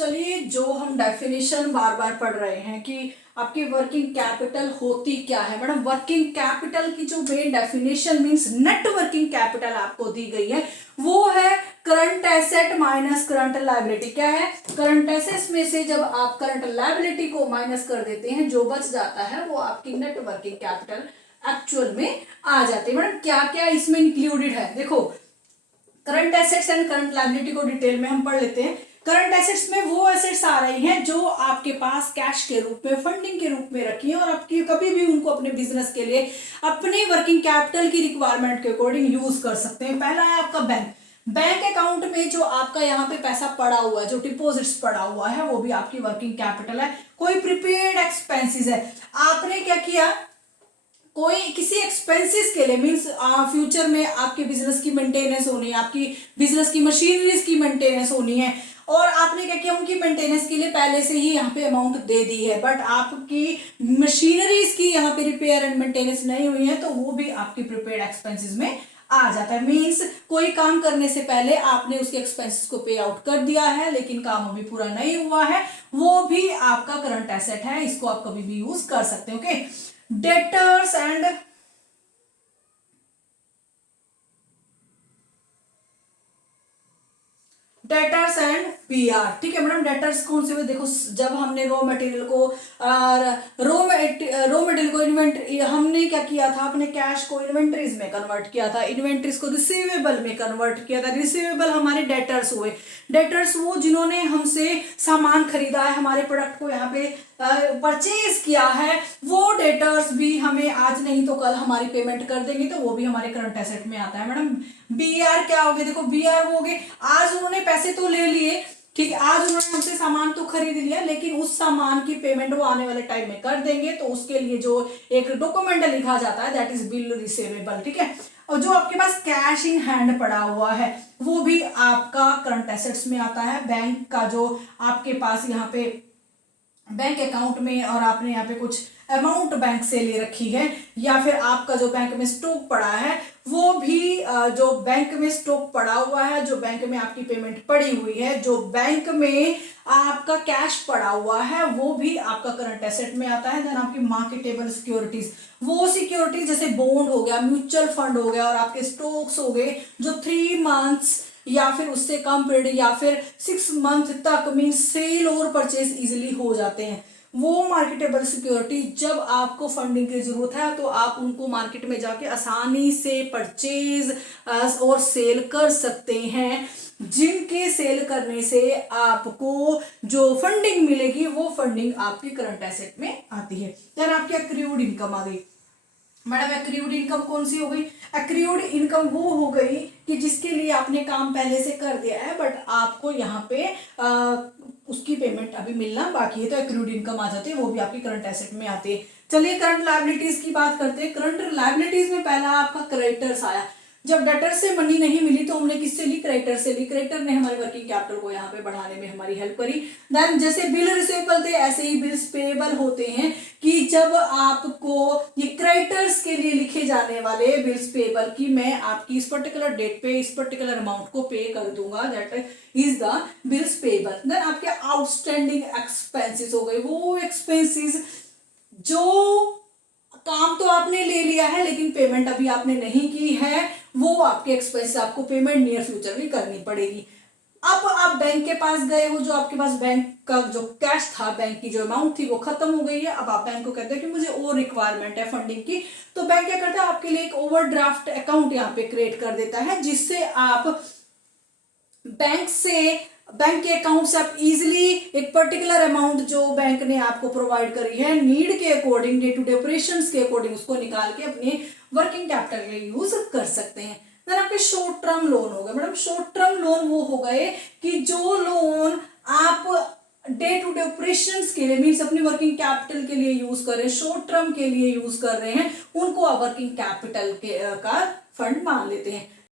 चलिए, जो हम डेफिनेशन बार बार पढ़ रहे हैं कि आपकी वर्किंग कैपिटल होती क्या है। मैडम, वर्किंग कैपिटल की जो main definition means net working capital आपको दी गई है वो है current asset minus current liability. क्या है? करंट एसेट्स में से जब आप करंट लायबिलिटी को माइनस कर देते हैं, जो बच जाता है वो आपकी नेट वर्किंग कैपिटल एक्चुअल में आ जाती है। मैडम, क्या क्या इसमें इंक्लूडेड है? देखो, current assets and current liability को डिटेल में हम पढ़ लेते हैं। करंट एसेट्स में वो एसेट्स आ रही हैं जो आपके पास कैश के रूप में, फंडिंग के रूप में रखी है और आपकी कभी भी उनको अपने बिजनेस के लिए, अपने वर्किंग कैपिटल की रिक्वायरमेंट के अकॉर्डिंग यूज कर सकते हैं। पहला है आपका बैंक। बैंक अकाउंट में जो आपका यहाँ पे पैसा पड़ा हुआ है, जो डिपॉजिट्स पड़ा हुआ है, वो भी आपकी वर्किंग कैपिटल है। कोई प्रीपेड एक्सपेंसेस है, आपने क्या किया, कोई किसी एक्सपेंसेस के लिए मींस फ्यूचर में आपके बिजनेस की मेंटेनेंस होनी है, आपकी बिजनेस की मशीनरीज की मेंटेनेंस होनी है और आपने क्या किया, उनकी मेंटेनेंस के लिए पहले से ही यहाँ पे अमाउंट दे दी है, बट आपकी मशीनरीज की यहाँ पे रिपेयर एंड मेंटेनेंस नहीं हुई है, तो वो भी आपकी प्रीपेड एक्सपेंसेस में आ जाता है। मींस कोई काम करने से पहले आपने उसके एक्सपेंसेस को पे आउट कर दिया है लेकिन काम अभी पूरा नहीं हुआ है, वो भी आपका करंट एसेट है, इसको आप कभी भी यूज कर सकते हो। Okay, debtors and PR. ठीक है मैडम, डेटर्स कौन से हुए? देखो, जब हमने रॉ मटेरियल को इन्वेंट्री, हमने क्या किया था, अपने कैश को इन्वेंट्रीज में कन्वर्ट किया था, इन्वेंट्रीज को रिसीवेबल में कन्वर्ट किया था। रिसीवेबल हमारे डेटर्स हुए। डेटर्स वो जिन्होंने हमसे सामान खरीदा है, हमारे प्रोडक्ट को यहाँ पे परचेज किया है, वो डेटर्स भी हमें आज नहीं तो कल हमारी पेमेंट कर देंगे, तो वो भी हमारे करंट एसेट में आता है। मैडम, बीआर क्या हो गए? देखो, बीआर वो हो गए, आज उन्होंने पैसे तो ले लिए, ठीक है, आज उन्होंने हमसे सामान तो खरीद लिया, लेकिन उस सामान की पेमेंट वो आने वाले टाइम में कर देंगे, तो उसके लिए जो एक डॉक्यूमेंट लिखा जाता है दैट इज बिल रिसीवेबल। ठीक है, और जो आपके पास कैश इन हैंड पड़ा हुआ है वो भी आपका करंट एसेट्स में आता है। बैंक का जो आपके पास यहाँ पे बैंक अकाउंट में और आपने यहाँ पे कुछ अमाउंट बैंक से ले रखी है, या फिर आपका जो बैंक में स्टॉक पड़ा है, वो भी जो बैंक में स्टॉक पड़ा हुआ है, जो बैंक में आपकी पेमेंट पड़ी हुई है, जो बैंक में आपका कैश पड़ा हुआ है, वो भी आपका करंट एसेट में आता है। देन आपकी मार्केटेबल सिक्योरिटीज, वो सिक्योरिटीज जैसे बॉन्ड हो गया, म्यूचुअल फंड हो गया और आपके स्टॉक्स हो गए जो 3 मंथ्स या फिर उससे कम पीरियड या फिर 6 मंथ तक मीन सेल और परचेज इजिली हो जाते हैं, वो मार्केटेबल सिक्योरिटी जब आपको फंडिंग की जरूरत है तो आप उनको मार्केट में जाके आसानी से परचेज और सेल कर सकते हैं, जिनके सेल करने से आपको जो फंडिंग मिलेगी वो फंडिंग आपकी करंट एसेट में आती है। देन आपकी अक्रूड इनकम आ गई। मैडम, एक्रूड इनकम कौन सी हो गई? एक्रूड इनकम वो हो गई कि जिसके लिए आपने काम पहले से कर दिया है बट आपको यहाँ पे उसकी पेमेंट अभी मिलना बाकी है, तो एक्रूड इनकम आ जाती है, वो भी आपकी करंट एसेट में आती है। चलिए, करंट लायबिलिटीज की बात करते हैं। करंट लायबिलिटीज में पहला आपका क्रेडिटर्स आया। जब डेटर से मनी नहीं मिली तो हमने किससे ली? क्रेडिटर से ली। क्रेडिटर ने हमारी वर्किंग कैपिटल को यहाँ पे बढ़ाने में हमारी हेल्प करी। देन जैसे बिल रिसीवेबल थे ऐसे ही बिल्स पेएबल होते हैं कि जब आपको ये क्रेडिटर्स के लिए लिखे जाने वाले बिल्स पेएबल की मैं आपकी इस पर्टिकुलर डेट पे इस पर्टिकुलर अमाउंट को पे कर दूंगा, that is the bills payable. Then आपके आउटस्टैंडिंग एक्सपेंसेस हो गए, वो एक्सपेंसेस जो काम तो आपने ले लिया है लेकिन पेमेंट अभी आपने नहीं की है, वो आपके एक्सपेंस आपको पेमेंट नियर फ्यूचर में करनी पड़ेगी। अब आप बैंक के पास गए हो, जो आपके पास बैंक का जो कैश था, बैंक की जो अमाउंट थी वो खत्म हो गई है। अब आप बैंक को कहते हैं कि मुझे और रिक्वायरमेंट है फंडिंग की, तो बैंक क्या करता है, आपके लिए एक ओवरड्राफ्ट अकाउंट यहाँ पे क्रिएट कर देता है, जिससे आप बैंक के अकाउंट से आप इजिली एक पर्टिकुलर अमाउंट जो बैंक ने आपको प्रोवाइड करी है नीड के according, day to day operations के अकॉर्डिंग, उसको निकाल के अपने वर्किंग कैपिटल के लिए यूज कर सकते हैं। देन आपके शॉर्ट टर्म लोन हो गए। मैडम, शॉर्ट टर्म लोन वो हो गए कि जो लोन आप डे टू डे ऑपरेशंस के लिए मीन्स अपनी वर्किंग कैपिटल के लिए यूज कर रहे हैं, शॉर्ट टर्म के लिए यूज कर रहे हैं, उनको आप वर्किंग कैपिटल का फंड मान लेते हैं।